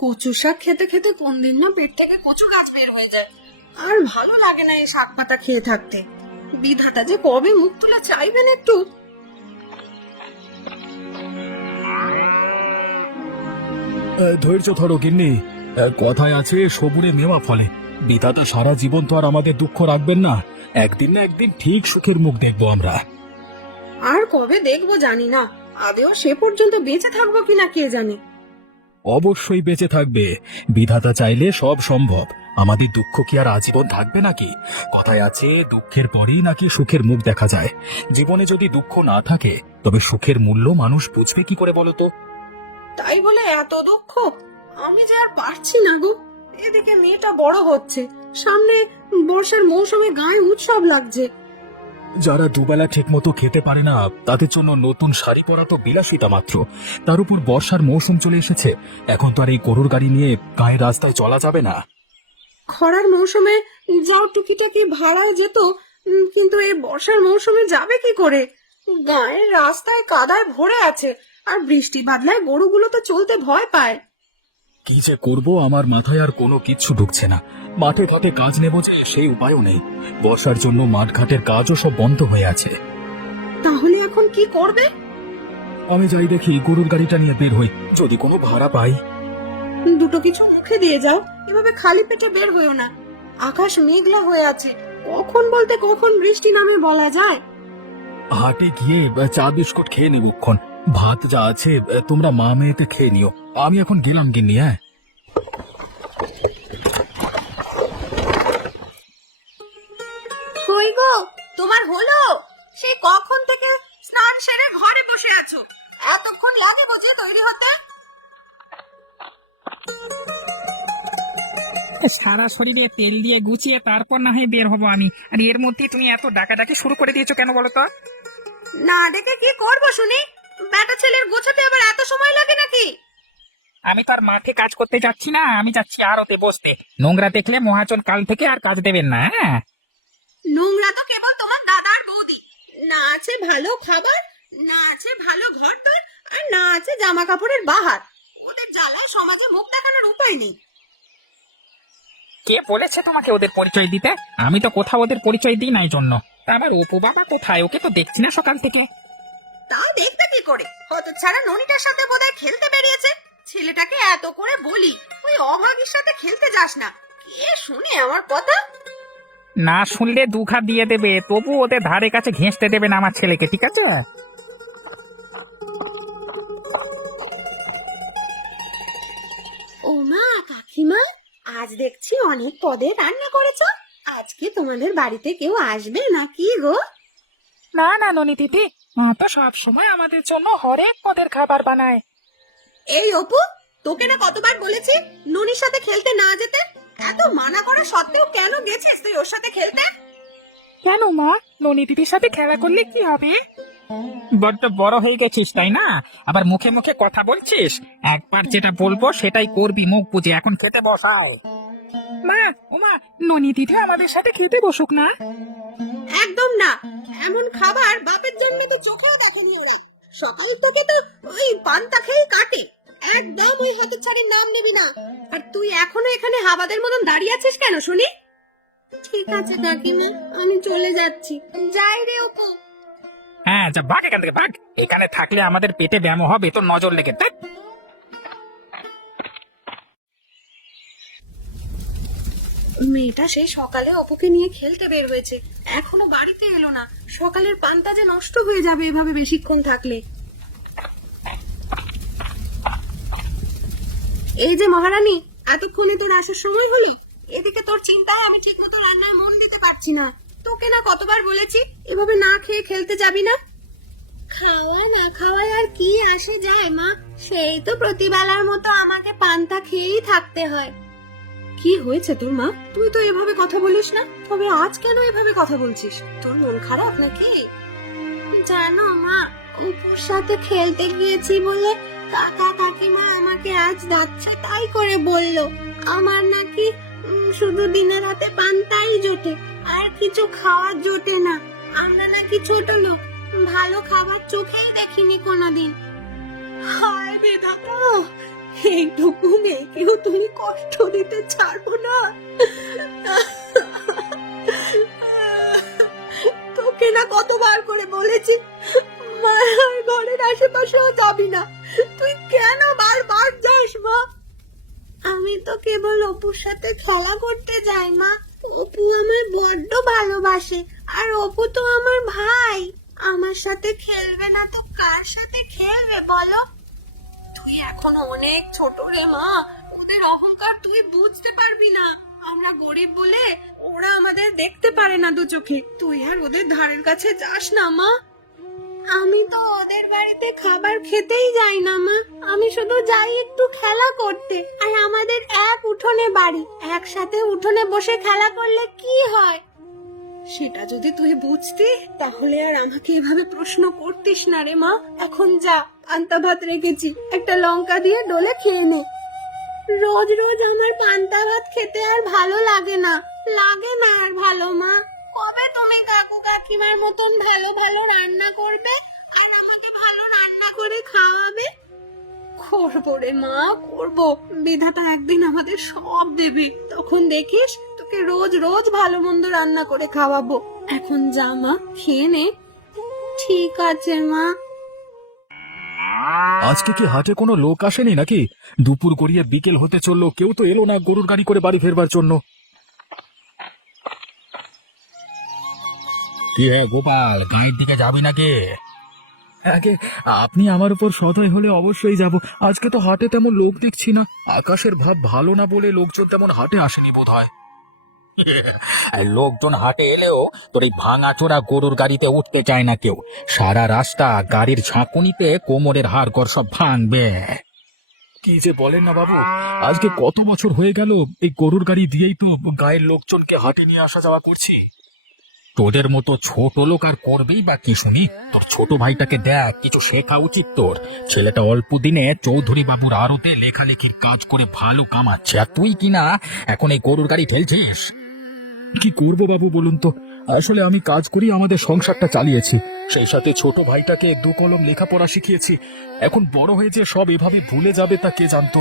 কচু শাক খেতে খেতে কোন দিন না পেট থেকে কচু গাছ বের হয়ে যায়। আর ভালো লাগে না এই শাক পাতা খেয়ে থাকতে। বিধাতা যে কবে মুখ তুলে চাইবেন একটু। ধৈর্য ধরো গিন্নি। কথায় আছে সবুরে মেওয়া ফলে। বিধাতা সারা জীবন তো আর আমাদের দুঃখ রাখবেন না। একদিন না একদিন ঠিক সুখের মুখ দেখবো আমরা। আর কবে দেখবো জানি না, আদেও সে পর্যন্ত বেঁচে থাকবো কিনা কে জানে। অবশ্যই বেঁচে থাকবে। বিধাতা চাইলে সব সম্ভব। আমাদের দুঃখ কি আর আজীবন থাকবে নাকি? কথায় আছে দুঃখের পরেই নাকি সুখের মুখ দেখা যায়। জীবনে যদি দুঃখ না থাকে তবে সুখের মূল্য মানুষ বুঝবে কি করে বলো তো? তাই বলে এত দুঃখ? আমি যে আর পারছি না গো। এদিকে মেয়েটা বড় হচ্ছে, সামনে বর্ষার মৌসুমে গায়ে উৎসব লাগছে। যারা দুবেলা ঠিক মতো খেতে পারে না তাদের জন্য নতুন শাড়ি পরা তো বিলাসিতা মাত্র। তার উপর বর্ষার মৌসুম চলে এসেছে। এখন তো আর এই গরুর গাড়ি নিয়ে গায়ের রাস্তায় চলা যাবে না। খরার মৌসুমে যাও টুকিটাকি ভাড়ায় যেত, কিন্তু এই বর্ষার মৌসুমে যাবে কি করে? গায়ের রাস্তায় কাদায় ভরে আছে, আর বৃষ্টি বাদলায় গরুগুলো তো চলতে ভয় পায়। কি যে করব আমার মাথায় আর কোনো কিচ্ছু ঢুকছে না। মাঠে ঘাটে কাজ নেব যে সেই উপায়ও নেই। বর্ষার জন্য মাঠঘাটের কাজও সব বন্ধ হয়ে আছে। তাহলে এখন কি করবে? আমি যাই দেখি গরুর গাড়িটা নিয়ে বের হই, যদি কোনো ভাড়া পাই। দুটো কিছু মুখে দিয়ে যাও, এভাবে খালি পেটে বের হইও না। আকাশ মেঘলা হয়ে আছে, কখন বলতে কখন বৃষ্টি নামে বলা যায়। হাটে গিয়ে চা বিস্কুট খেয়ে নেবক্ষণ। ভাত যা আছে তোমরা মা মেয়েতে খেয়ে নিও। আমি এখন গেলাম গিন্নি। হ্যাঁ, কই গো, তোমার হলো? সে কখন থেকে স্নান সেরে ঘরে বসে আছো? এতক্ষণ লাগে বুঝি তৈরি হতে? সারা শরীরে তেল দিয়ে গুছিয়ে তারপর না হয় বের হবো আমি। আর এর মধ্যে তুমি এত ডাকাডাকি শুরু করে দিয়েছো কেন বলো তো? না দেখে কি করবো শুনি? বেটা ছেলের গোছাতে আবার এত সময় লাগে নাকি? আমি তো আর মাঠে কাজ করতে যাচ্ছি না, আমি যাচ্ছি আড়তে বসতে। নোংরা দেখলে মহাজন কাল থেকে আর কাজ দেবেন না। হ্যাঁ, নোংরা তো কেবল তোমার দাদা আর বৌদি। না আছে ভালো খাবার, না আছে ভালো ঘরদোর, আর না আছে জামা কাপড়ের বাহার। ওদের জ্বালায় সমাজে মুখ দেখানোর উপায় নেই। কে বলেছে তোমাকে ওদের পরিচয় দিতে? আমি তো কোথাও ওদের পরিচয় দিই না এই জন্য। তা আমার অপু বাবা কোথায়? ওকে তো দেখছি না সকাল থেকে। তা দেখতে কি করে? হতচ্ছাড়া ননিটার সাথে বোধহয় খেলতে বেরিয়েছে। ছেলেটাকে এত করে বলি ওই অভাগীর সাথে খেলতে যাস না, কে শুনে আমার কথা? না শুনলে দুঘা দিয়ে দেবে, তবু ওদের ধারে কাছে ঘেঁষতে দেবে না আমার ছেলেকে, ঠিক আছে? ও মা, কাকিমা, আজ দেখছি অনেক পদের রান্না করেছো। আজকে তোমাদের বাড়িতে কেউ আসবে নাকি গো? না না ননি দিদি, মা তো সব সময় আমাদের জন্য হরেক পদের খাবার বানায়। এই অপু, তোকে না কতবার বলেছি ননির সাথে খেলতে না যেতে? এত মানা করা সত্ত্বেও কেন গেছিস তুই ওর সাথে খেলতে? কেন মা, ননি দিদির সাথে খেলা করলে কি হবে? বড্ড বড় হয়ে গেছিস তাই না? আবার মুখে মুখে কথা বলছিস। একবার যেটা বলবো সেটাই করবি মুখ বুঝে। এখন খেতে বসায়। মা, ওমা, ননি দিদি আমাদের সাথে খেতে বসুক না। একদম না। এমন খাবার বাপের জন্য তো চোখেও দেখেনি ওরা। সকাল থেকে তো ওই পান্তা খেয়ে কাটে। একদম ওই হতচ্ছাড়ির নাম নিবি না। আর তুই এখনো এখানে হাবাদের মতন দাঁড়িয়ে আছিস কেন শুনি? ঠিক আছে কাকিমা, আমি চলে যাচ্ছি। যাই রে অপু। হ্যাঁ, যা ভাগ এখান থেকে, ভাগ। এখানে থাকলে আমাদের পেটে ব্যায়াম হবে, তো নজর লেগে থাক। মেয়েটা সেই সকালে অপুকে নিয়ে খেলতে বের হয়েছে, এখনো বাড়িতে এলো না। সকালের পান্তা যে নষ্ট হয়ে যাবে এভাবে বেশিক্ষণ থাকলে। এই যে মহারানী, এতক্ষণে তোর আসার সময় হলো। এদিকে তোর চিন্তায় আমি ঠিক মতো রান্নায় মন দিতে পারছি না। তোকে না কতবার বলেছি এভাবে না খেয়ে খেলতে যাবি না। খাওয়া না খাওয়ায় আর কি আসে যায় মা? সেই তো প্রতিবেলার মতো আমাকে পান্তা খেয়েই থাকতে হয়। কি হয়েছে তোর মা? তুই তো এভাবে কথা বলিস না। তবে আজ কেন এভাবে কথা বলছিস? তোর মন খারাপ নাকি? জানো মা, অপুর সাথে খেলতে গিয়েছি বলে কাকা কাকিমা আমাকে আজ যাচ্ছে তাই করে বললো। আমার নাকি শুধু দিনে রাতে পান্তাই জোটে, আর কিছু খাওয়ার জোটে না। আমরা নাকি ছোট লোক, ভালো খাবার চোখেই দেখিনি কোনোদিন। হায় বিধাতা, এইটুকু মেয়েকেও তুমি কষ্ট দিতে ছাড়বো না? তোকে না কতবার করে বলেছি মার ঘরের আশেপাশেও যাবি না, তুই কেন বারবার যাস মা? আমি তো কেবল অপুর সাথে খেলা করতে যাই মা। অপু আমায় বড্ড ভালোবাসে, আর অপু তো আমার ভাই। আমার সাথে খেলবে না তো কার সাথে খেলবে বলো? তুই এখনো অনেক ছোট রে মা, ওদের অহংকার তুই বুঝতে পারবি না। আমরা গরিব বলে ওরা আমাদের দেখতে পারে না দু চোখে। তুই আর ওদের ধারের কাছে যাস না মা। আমি তো ওদের বাড়িতে খাবার খেতেই যাই না মা, আমি শুধু যাই একটু খেলা করতে। আর আমাদের এক উঠোনে বাড়ি, একসাথে উঠোনে বসে খেলা করলে কি হয়? সেটা যদি তুই বুঝতি তাহলে আর আমাকে এভাবে প্রশ্ন করতিস না রে মা। এখন যা, পান্তা ভাত রেখেছি, একটা লঙ্কা দিয়ে ডলে খেয়ে নে। রোজ রোজ আমার পান্তা ভাত খেতে আর ভালো লাগে না আর ভালো মা। কবে তুমি কাকু কাকিমার মতন ভালো ভালো রান্না করবে আর আমাকে ভালো রান্না করে খাওয়াবে? করবো রে মা, করবো। বিধাতা একদিন আমাদের সব দেবে, তখন দেখিস তোকে রোজ রোজ ভালো মন্দ রান্না করে খাওয়াবো। এখন যা মা, খেয়ে নে। ঠিক আছে মা। আজকে কি হাটে কোনো লোক আসেনি নাকি? দুপুর গড়িয়ে বিকেল হতে চললো, কেউ তো এলো না গরুর গাড়ি করে বাড়ি ফেরবার জন্য। কি হে গোপাল, গাড়ির দিকে যাবি নাকি? আগে আপনি আমার উপর সদয় হলে অবশ্যই যাব। আজকে তো হাটে তেমন লোক দেখছি না। আকাশের ভাব ভালো না বলে লোকজন তেমন হাটে আসেনি বোধ হয়। লোকজন হাটে এলেও তোর এই ভাঙাচোরা গরুর গাড়িতে উঠতে চায় না কেউ। সারা রাস্তা গাড়ির ঝাঁকুনিতে কোমরের হাড়গড় সব ভাঙবে। কি যে বলেন না বাবু, আজকে কত বছর হয়ে গেল এই গরুর গাড়ি দিয়েই তো গায়ের লোকজনকে হাটে নিয়ে আসা যাওয়া করছি। তোদের মতো ছোট লোক আর করবেই বা কি শুনি? তোর ছোট ভাইটাকে দেখ, কিছু শেখা উচিত তোর। ছেলেটা অল্প দিনে চৌধুরী বাবুর আড়তে লেখালেখির কাজ করে ভালো কামাচ্ছে, আর তুই কিনা এখন এই গরুর গাড়ি ঠেলছিস। কি করব বাবু বলুন তো, আসলে আমি কাজ করি আমাদের সংসারটা চালিয়েছি, সেই সাথে ছোট ভাইটাকে দু কলম লেখাপড়া শিখিয়েছি। এখন বড় হয়ে যে সব এভাবে ভুলে যাবে তা কে জানতো।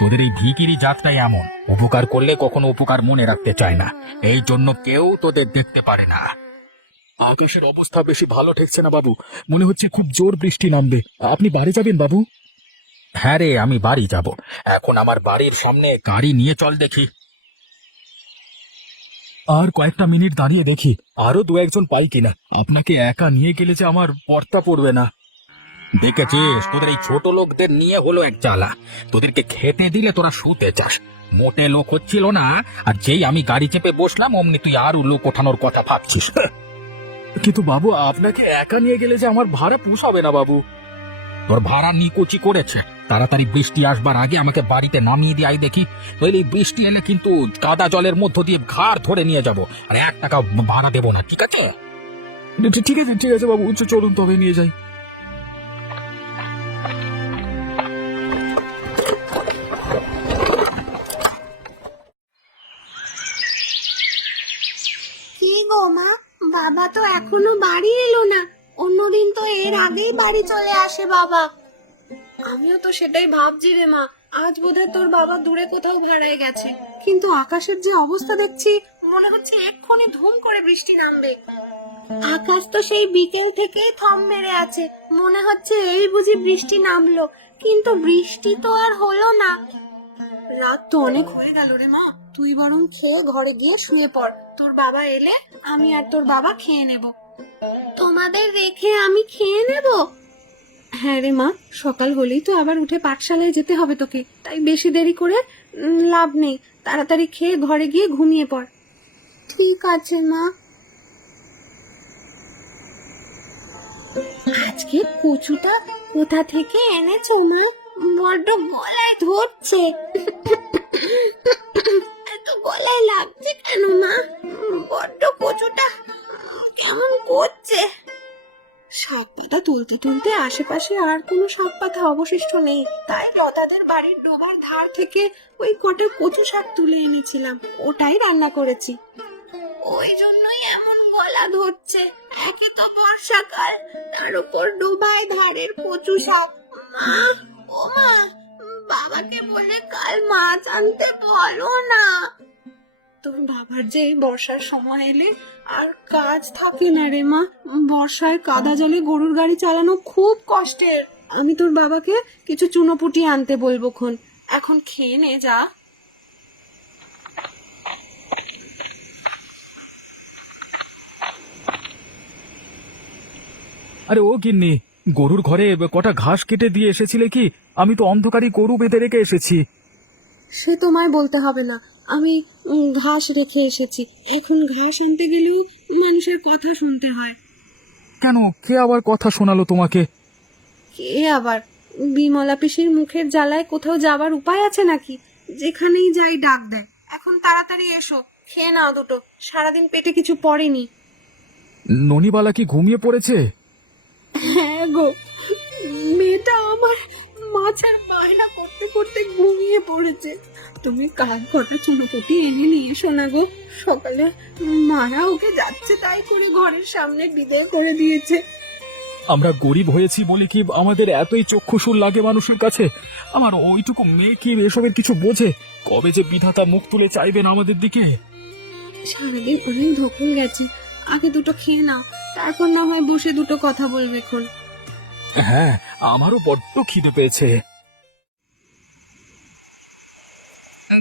তোদের এই ভিকিরি জাতটাই এমন, উপকার করলে কখনো উপকার মনে রাখতে চায় না, এই জন্য কেউ তোদের দেখতে পারে না। আকাশের অবস্থা বেশি ভালো ঠেকছে না বাবু, মনে হচ্ছে খুব জোর বৃষ্টি নামবে। আপনি বাড়ি যাবেন বাবু? হ্যাঁ রে, আমি বাড়ি যাব। এখন আমার বাড়ির সামনে গাড়ি নিয়ে চল দেখি। আর কয়েকটা মিনিট দাঁড়িয়ে দেখি আরো দু একজন পাই কিনা। আপনাকে একা নিয়ে গেলে যে আমার পর্তা পড়বে না। দেখেছিস, তোদের এই ছোট লোকদের নিয়ে হলো এক জ্বালা। তোদেরকে খেতে দিলে তোরা শুতে চাস। মোটে লোক হচ্ছিল না, আর যেই আমি গাড়ি চেপে বসলাম অমনি তুই আরো লোক ওঠানোর কথা ভাবছিস। কিন্তু বাবু, আপনাকে একা নিয়ে গেলে যে আমার ভাড়া পোষাবে না বাবু। তোর ভাড়া নিকুচি করেছে। তাড়াতাড়ি বৃষ্টি আসবার আগে আমাকে বাড়িতে নামিয়ে দিয়ে আই দেখি, নইলে এই বৃষ্টি এলে কিন্তু কাদা জলের মধ্য দিয়ে ঘাড় ধরে নিয়ে যাব, আর 1 টাকা ভাড়া দেবো না, ঠিক আছে? ঠিক আছে বাবু, চলুন তবে নিয়ে যাই। কি গো মা, বাবা তো এখনো বাড়ি এলো না। অন্যদিন তো এর আগেই বাড়ি চলে আসে বাবা। আমিও তো সেটাই ভাবছি রে মা, আজ বোধহয় তোর বাবা দূরে কোথাও ভাড়ায় গেছে। কিন্তু আকাশের যে অবস্থা দেখছি, মনে হচ্ছে এক্ষুনি ধুম করে বৃষ্টি নামবে। আকাশ তো সেই বিকেল থেকেই থম মেরে আছে, মনে হচ্ছে এই বুঝি বৃষ্টি নামলো, কিন্তু বৃষ্টি তো আর হলো না। রাত তো অনেক হয়ে গেল রে মা, তুই বরং খেয়ে ঘরে গিয়ে শুয়ে পড়। তোর বাবা এলে আমি আর তোর বাবা খেয়ে নেব। তোমাদের রেখে আমি খেয়ে নেব? হ্যাঁ রে মা, সকাল হলেই তো আবার উঠে পাঠশালায় যেতে হবে তোকে, তাই বেশি দেরি করে লাভ নেই। তাড়াতাড়ি খেয়ে ঘরে গিয়ে ঘুমিয়ে পড়। ঠিক আছে মা। আজকে কচুটা কোথা থেকে এনেছো মা? বড্ড গলায় ধরছে। এত গলায় লাগছে কেন মা? বড্ড কচুটা কেমন করছে। শাক পাতা তুলতে তুলতে আশেপাশে আর কোনো শাক পাতা অবশিষ্ট নেই, তাই লতাদের বাড়ির ডোবার ধার থেকে ওই কটা কচু শাক তুলে এনেছিলাম, ওটাই রান্না করেছি। ওই জন্যই এমন গলা ধরছে। একে তো বর্ষাকাল, তার উপর ডোবায় ধারের কচু শাক। মা, ও মা, তাহলে কাল মাছ আনতে বলো না। তোর বাবার যে এই বর্ষার সময় এলে আর কাজ থাকে না রে মা। বর্ষায় কাদা জলে গরুর গাড়ি চালানো খুব কষ্টের। আমি তোর বাবাকে কিছু চুনোপুটি আনতে বলবো খন। এখন খেয়ে নে যা। আরে ও গিন্নি, গরুর ঘরে কটা ঘাস কেটে দিয়ে এসেছিলে কি? আমি তো অন্ধকারই গরু বেঁধে রেখে এসেছি। সে তোমায় বলতে হবে না, আমি ঘাস রেখে এসেছি। এখন ঘাস আনতে গেলেও মানুষের কথা শুনতে হয়। কেন, কে আবার কথা শোনালো তোমাকে? কে আবার? বিমলা পিসির মুখের জ্বালায় কোথাও যাবার উপায় আছে নাকি? যেখানেই যাই ডাক দেয়। এখন তাড়াতাড়ি এসো, খেয়ে নাও দুটো। সারাদিন পেটে কিছু পড়েনি। ননিবালা কি ঘুমিয়ে পড়েছে? হ্যাঁ গো, মেয়েটা আমার মাছের বায়না করতে করতে ঘুমিয়ে পড়েছে। তুমি কাল কটা চুনোপুটি এনে নিয়ে এসো না গো। সকালে মায়া ওকে যাচ্ছে তাই করে ঘরের সামনে বিদায় করে দিয়েছে। আমরা গরিব হয়েছি বলে কি আমাদের এতই চক্ষুশূল লাগে মানুষের কাছে? আমার ওইটুকু মেয়ে কি এসবের কিছু বোঝে? কবে যে বিধাতা মুখ তুলে চাইবেন আমাদের দিকে? সারাদিন অনেক ধকল গেছে, আগে দুটো খেয়ে নাও, তারপর না হয় বসে দুটো কথা বলবে এখন। হ্যাঁ, আমারও বড্ড খিদে পেয়েছে।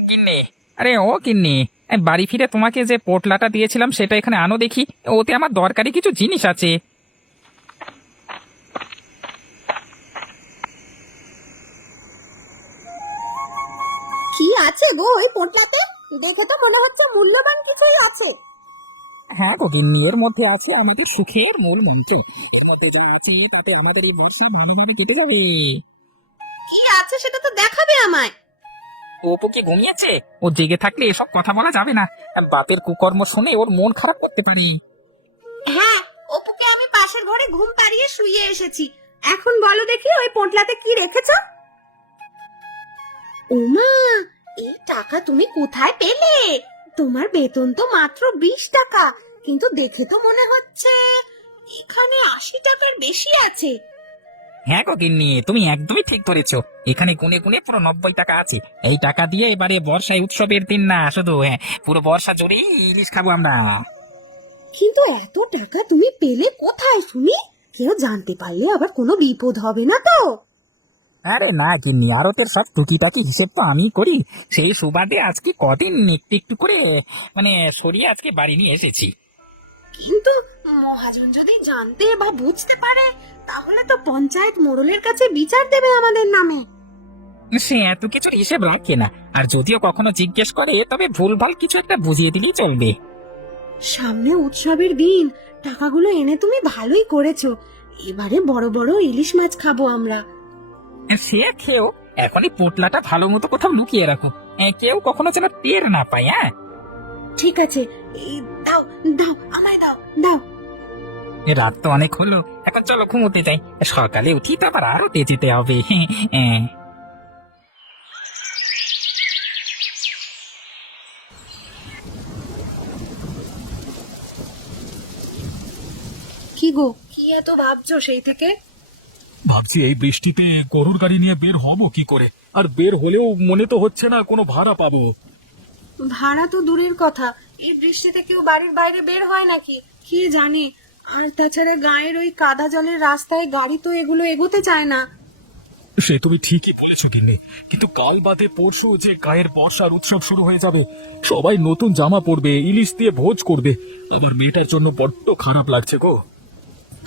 গিন্নি, আরে ও গিন্নি, এই বাড়ি ফিরে তোমাকে যে পোটলাটা দিয়েছিলাম সেটা এখানে আনো দেখি। ওতে আমার দরকারি কিছু জিনিস আছে। কি আছে গো ওই পোটলাতে? দেখে তো মনে হচ্ছে মূল্যবান কিছুই আছে। হ্যাঁ গো গিন্নি, এর মধ্যে আছে আমাদের সুখের মূল মন্ত্র। এর মধ্যে যা আছে তাতে আমাদের এই বর্ষা ভালোভাবে কেটে যাবে। কি আছে সেটা তো দেখাবে আমায়। অপু কি ঘুমিয়েছে? ও জেগে থাকলে এসব কথা বলা যাবে না। বাপের কুকর্ম শুনে ওর মন খারাপ করতে পারি। হ্যাঁ, অপুকে আমি পাশের ঘরে ঘুম পাড়িয়ে শুইয়ে এসেছি। এখন বলো দেখি ওই পোটলাতে কি রেখেছো? ওমা, এই টাকা তুমি কোথায় পেলে? তোমার বেতন তো মাত্র 20 টাকা, কিন্তু দেখে তো মনে হচ্ছে এখানে 80 টাকার বেশি আছে। হ্যাঁ গো গিন্নি, তুমি একদমই ঠিক ধরেছো। এখানে গুনে গুনে পুরো 90 টাকা আছে। এই টাকা দিয়ে এবারে বর্ষায় উৎসবের দিন না শুধু, হ্যাঁ, পুরো বর্ষা জুড়েই ইলিশ খাবো আমরা। কিন্তু এত টাকা তুমি পেলে কোথায় শুনি? কেউ জানতে পারলে আবার কোনো বিপদ হবে না তো? আরে না গিন্নি, আরতের সব টুকিটাকি হিসেব তো আমি করি। সেই সুবাদে আজকে কদিন একটু একটু করে মানে সরিয়ে আজকে বাড়ি নিয়ে এসেছি। কিন্তু মহাজন যদি জানতে বা বুঝতে পারে, তাহলে তো পঞ্চায়েত মোড়লের কাছে বিচার দেবে আমাদের নামে। সে এত কিছুর হিসেব রাখে না, আর যদিও কখনো জিজ্ঞেস করে তবে ভুলভাল কিছু একটা বুঝিয়ে দিলেই চলবে। সামনে উৎসবের দিন, টাকাগুলো এনে তুমি ভালোই করেছো। এবারে বড় বড় ইলিশ মাছ খাবো আমরা। সে খেয়েও এখনই পোটলাটা ভালো মতো কোথাও লুকিয়ে রাখো। কেউ কখনো যেন টের না পায়। হ্যাঁ ঠিক আছে, এই দাও দাও, আমায় দাও দাও। রাত তো অনেক হলো, এখন চলো ঘুমোতে যাই। সকালে উঠি তো আবার আরো যেতে হবে। হ্যাঁ কি গো, কি এত ভাবছো সেই থেকে? ভাবছি এই বৃষ্টিতে গরুর গাড়ি নিয়ে বের হব কি করে। আর বের হলেও মনে তো হচ্ছে না কোনো ভাড়া পাবো। ভাড়া তো দূরের কথা, এই বৃষ্টিতে কেউ বাড়ির বাইরে বের হয় নাকি কে জানে। আর তাছাড়া গায়ের ওই কাদা জলের রাস্তায় গাড়ি তো এগুলো এগোতে চায় না। সে তুমি ঠিকই বলেছো গিন্নি, কিন্তু কাল বাদে পরশু যে গায়ের বর্ষার উৎসব শুরু হয়ে যাবে। সবাই নতুন জামা পরবে, ইলিশ দিয়ে ভোজ করবে। আমার মেয়েটার জন্য বড্ড খারাপ লাগছে গো।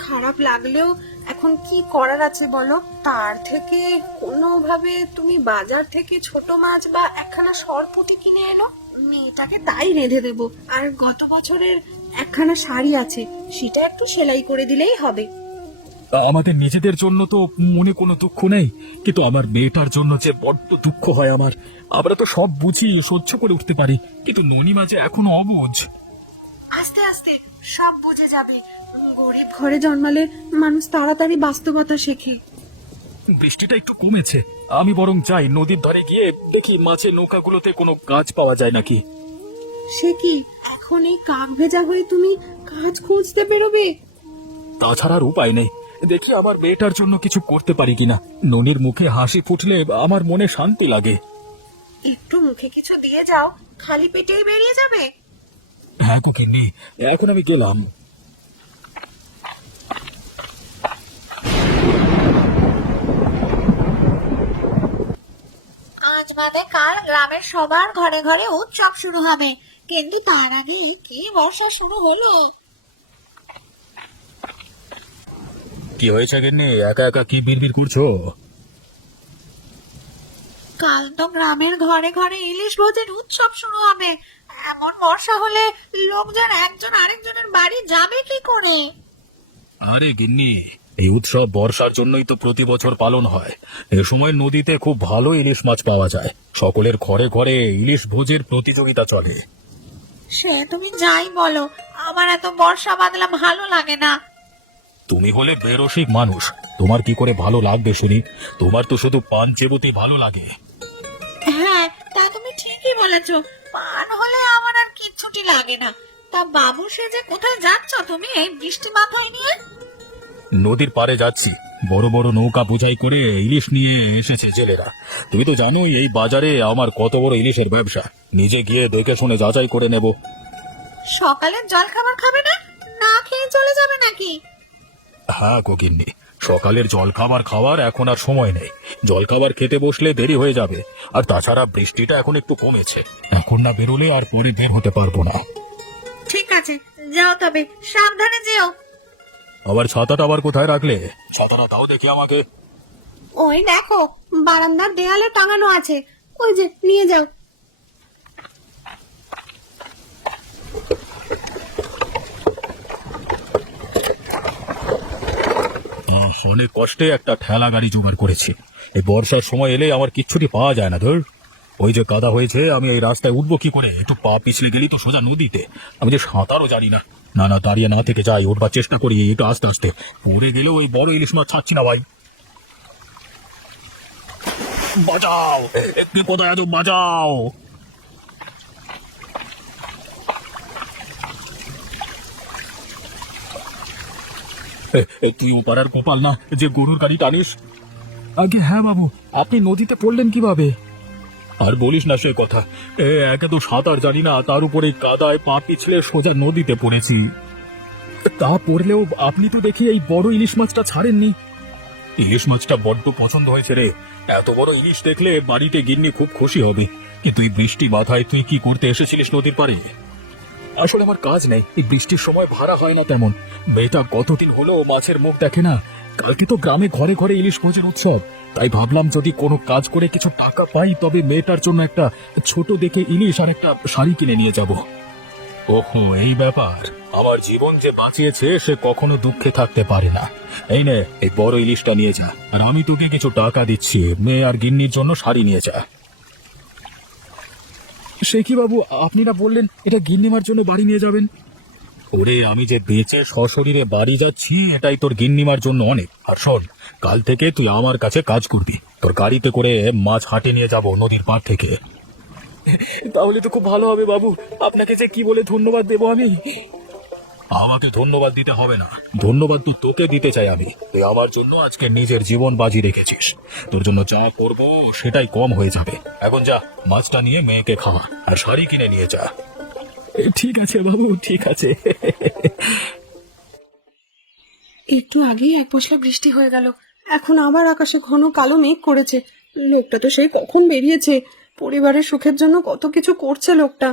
খারাপ লাগলেও এখন কি করার আছে বলো? তার থেকে কোনোভাবে তুমি বাজার থেকে ছোট মাছ বা একখানা সরপুঁটি কিনে এনো, মেয়েটাকে তাই রেঁধে দেবো। আর গত বছরের একখানা শাড়ি আছে, সেটা একটু সেলাই করে দিলেই হবে। আমাদের নিজেদের জন্য তো মনে কোনো দুঃখ নেই, কিন্তু আমার মেয়েটার জন্য যে বড্ড দুঃখ হয় আমার। আমরা তো সব বুঝি, সহ্য করে উঠতে পারি, কিন্তু ননিমা যে এখনো অবুঝ। আস্তে আস্তে সব বুঝে যাবে। গরিব ঘরে জন্মালে মানুষ তাড়াতাড়ি বাস্তবতা শেখে। বৃষ্টিটা একটু কমেছে, আমি বরং যাই নদীর ধারে গিয়ে দেখি মাছের নৌকাগুলোতে কোনো গাছ পাওয়া যায় নাকি। সে কি, এখন এই কাক ভেজা হয়ে তুমি কাজ খুঁজতে বেরোবে? তাছাড়া আর উপায় নেই। দেখি আবার মেয়েটার জন্য কিছু করতে পারি কিনা। ননির মুখে হাসি ফুটলে আমার মনে শান্তি লাগে। একটু মুখে কিছু দিয়ে যাও, খালি পেটেই বেরিয়ে যাবে। হ্যাঁ গো গিন্নি, এখন আমি গেলাম। আজ বাদে কাল গ্রামের সবার ঘরে ঘরে উৎসব শুরু হবে, কিন্তু তার আগে কি বর্ষা শুরু হলো। কি হয়েছে গিন্নি, একা একা কি বিড়বিড় করছো? কাল তো গ্রামের ঘরে ঘরে ইলিশ ভোজের উৎসব শুরু হবে। এমন বর্ষা হলে লোকজন একজন আরেকজনের বাড়ি যাবে কি করে? আরে গিন্নি, এই উৎসব বর্ষার জন্যই তো প্রতি বছর পালন হয়। এ সময় নদীতে খুব ভালো ইলিশ মাছ পাওয়া যায়, সকলের ঘরে ঘরে ইলিশ ভোজের প্রতিযোগিতা চলে। সে তুমি যাই বলো, আমার এত বর্ষা বাদলা ভালো লাগে না। তুমি হলে বেরসিক মানুষ, তোমার কি করে ভালো লাগবে শুনি? তোমার তো শুধু পান চেবোতেই ভালো লাগে। হ্যাঁ, তা তুমি ঠিকই বলেছ, পান হলে আমার আর কিচ্ছুটি লাগে না। তা বাবু সেজে কোথায় যাচ্ছ তুমি এই বৃষ্টি মাথায় নিয়ে? নদীর পাড়ে যাচ্ছি, বড় বড় নৌকা বোঝাই করে ইলিশ নিয়ে এসেছে জেলেরা। তুমি তো জানোই এই বাজারে আমার কত বড় ইলিশের ব্যবসা, নিজে গিয়ে দেখে শুনে যাচাই করে নেব। সকালের জল খাবার খাবে না? না খেয়ে চলে যাবে নাকি? হ্যাঁ গিন্নি, সকালের জলখাবার খাওয়ার এখন আর সময় নেই। জলখাবার খেতে বসলে দেরি হয়ে যাবে, আর তাছাড়া বৃষ্টিটা এখন একটু কমেছে, এখন না বেরোলে আর পরে বের হতে পারবো না। ঠিক আছে, যাও তবে সাবধানে যেও। আবার ছাতাটা আবার কোথায় রাখলে? ছাতাটা দাও দেখি আমাকে। ওই দেখো, বারান্দার দেয়ালে টাঙানো আছে, ওই যে নিয়ে যাও। অনেক কষ্টে একটা ঠেলা গাড়ি জোগাড় করেছি। এই বর্ষার সময় এলে আমার কিচ্ছুটি পাওয়া যায় না। ধর, ওই যে কাদা হয়েছে, আমি এই রাস্তায় উঠবো কি করে? একটু পা পিছলে গেলি তো সোজা নদীতে। আমি যে সাঁতারও জানি না। না না, দাঁড়িয়ে না থেকে যাই, উঠবার চেষ্টা করি একটু আস্তে আস্তে। পড়ে গেলেও ওই বড় ইলিশ মাছ ছাড়ছি না ভাই। বাঁচাও, কে কোথায় আছো? বাঁচাও। তুই ও পাড়ার গোপাল না, যে গরুর গাড়ি টানিস? আগে হ্যাঁ বাবু, আপনি নদীতে পড়লেন কিভাবে? আর বলিস না সে কথা, একে তো সাঁতার জানি না, তার উপরে কাদায় পা পিছলে সোজা নদীতে পড়েছি। তা পড়লেও আপনি তো দেখি এই বড় ইলিশ মাছটা ছাড়েননি। ইলিশ মাছটা বড্ড পছন্দ হয়েছে রে। এত বড় ইলিশ দেখলে বাড়িতে গিন্নি খুব খুশি হবে। কিন্তু এই বৃষ্টি মাথায় তুই কি করতে এসেছিলিস নদীর পাড়ে? আসলে আমার কাজ নেই, এই বৃষ্টির সময় ভাড়া হয় না তেমন। মেয়েটা কতদিন হলো মাছের মুখ দেখে না। কালকে তো গ্রামে ঘরে ঘরে ইলিশ ভোজের উৎসব, তাই ভাবলাম যদি কোনো কাজ করে কিছু টাকা পাই তবে মেয়েটার জন্য একটা ছোট দেখে ইলিশ আর একটা শাড়ি কিনে নিয়ে যাব। ওহো, এই ব্যাপার। আমার জীবন যে বাঁচিয়েছে সে কখনো দুঃখে থাকতে পারে না। এই নে, এই বড় ইলিশটা নিয়ে যা, আর আমি তোকে কিছু টাকা দিচ্ছি, মেয়ে আর গিন্নির জন্য শাড়ি নিয়ে যা। সে কি বাবু, আপনি না বললেন এটা গিন্নিমার জন্য বাড়ি নিয়ে যাবেন? ওরে, আমি যে বেঁচে সশরীরে বাড়ি যাচ্ছি এটাই তোর গিন্নিমার জন্য অনেক। আর শোন, কাল থেকে তুই আমার কাছে কাজ করবি, তোর গাড়িতে করে মাছ হাটে নিয়ে যাব নদীর পাড় থেকে। তাহলে তো খুব ভালো হবে বাবু, আপনাকে যে কি বলে ধন্যবাদ দেবো আমি। আমাকে ধন্যবাদ দিতে হবে না, ধন্যবাদ তো তোকে দিতে চাই আমি। তুই আমার জন্য আজকে নিজের জীবন বাজি রেখেছিস, তোর জন্য যা করব সেটাই কম হয়ে যাবে। এখন যা, মাছটা নিয়ে মেয়েকে খাওয়া আর শাড়ি কিনে নিয়ে যা। ঠিক আছে বাবু, ঠিক আছে। একটু আগেই এক পশলা বৃষ্টি হয়ে গেল, এখন আবার আকাশে ঘন কালো মেঘ করেছে। লোকটা তো সেই কখন বেরিয়েছে, পরিবারের সুখের জন্য কত কিছু করছে লোকটা।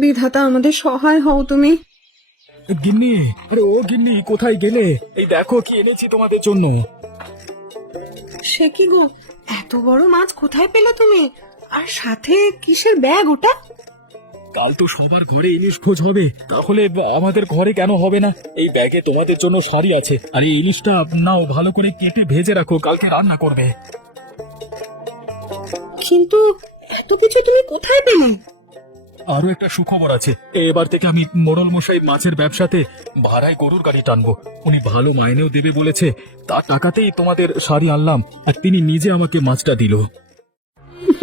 বিধাতা আমাদের সহায় হও তুমি। গিন্নি, আরে ও গিন্নি, কোথায় গেলে? এই দেখো কি এনেছি তোমাদের জন্য। সে কি গো, এত বড় মাছ কোথায় পেলে তুমি? আর সাথে কিসের ব্যাগ ওটা? কাল তো সবার ঘরে ইলিশ ভোজ হবে, তাহলে আমাদের ঘরে কেন হবে না? এই ব্যাগে তোমাদের জন্য শাড়ি আছে, আর এই ইলিশটা নাও, ভালো করে কেটে ভেজে রাখো, কালকে রান্না করবে। কিন্তু এত কিছু তুমি কোথায় পেলে? আরো একটা সুখবর আছে, এবার থেকে আমি মোড়ল মশাই মাছের ব্যবসাতে ভাড়ায় গরুর গাড়ি টানবো। উনি ভালো মাইনেও দেবে বলেছে, তার টাকাতেই তোমাদের শাড়ি আনলাম, আর তিনি নিজে আমাকে মাছটা দিল।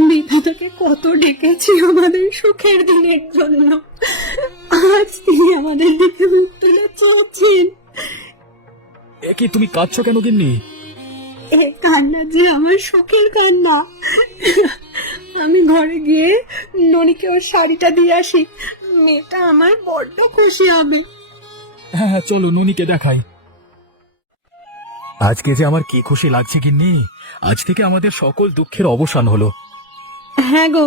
বিধাতাকে কত ডেকেছি আমাদের সুখের দিনের জন্য, আজ তিনি আমাদের দিকে মুখ তুলে চাচ্ছেন। এ কি, তুমি কাঁদছো কেন গিন্নি? এ কান্না যে আমার সুখের কান্না। আমি ঘরে গিয়ে ননিকে ওর শাড়িটা দিয়ে আসি, মেয়েটা আমার বড্ড খুশি হবে। হ্যাঁ হ্যাঁ, চলো ননিকে দেখাই। আজকে যে আমার কি খুশি লাগছে গিন্নি, আজ থেকে আমাদের সকল দুঃখের অবসান হলো। হ্যাঁ গো,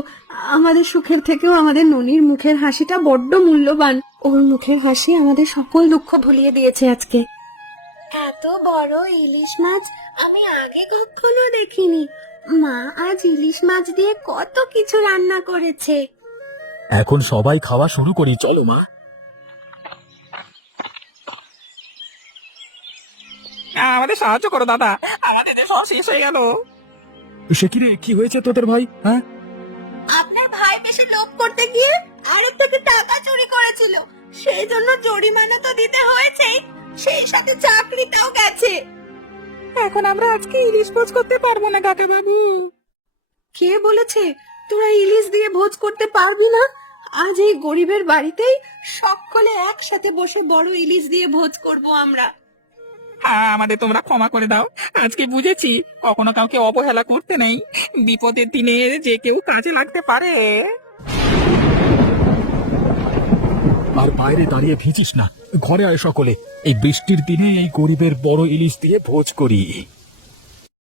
আমাদের সুখের থেকেও আমাদের ননির মুখের হাসিটা বড্ড মূল্যবান। ওর মুখের হাসি আমাদের সকল দুঃখ ভুলিয়ে দিয়েছে আজকে। এত বড় ইলিশ মাছ আমি আগে কখনো দেখিনি। মা আজ ইলিশ মাছ দিয়ে কত কিছু রান্না করেছে। এখন সবাই খাওয়া শুরু করি, চলো মা। আমাদের সাহায্য করো দাদা, আমাদের যে সব শেষ হয়ে গেল। সে কি রে, কি হয়েছে তোদের ভাই? হ্যাঁ, আপনার ভাই বেশি লোভ করতে গিয়ে আরেকটাকে টাকা চুরি করেছিল, সেই জন্য জরিমানা তো দিতে হয়েছে, সেই সাথে চাকরিটাও গেছে। এখন আমরা আজকে ইলিশ ভোজ করতে পারবো না কাকা বাবু। কে বলেছে তোরা ইলিশ দিয়ে ভোজ করতে পারবি না? আজ এই গরিবের বাড়িতেই সকলে একসাথে বসে বড় ইলিশ দিয়ে ভোজ করব আমরা। আমাদের তোমরা ক্ষমা করে দাও, আজকে বুঝেছি কখনো কাউকে অবহেলা করতে নেই, বিপদের দিনে যে কেউ কাজে লাগতে পারে। আর বাইরে দাঁড়িয়ে ভিজিস না, ঘরে আয় সকলে। এই বৃষ্টির দিনে এই গরিবের বড় ইলিশ দিয়ে ভোজ করি।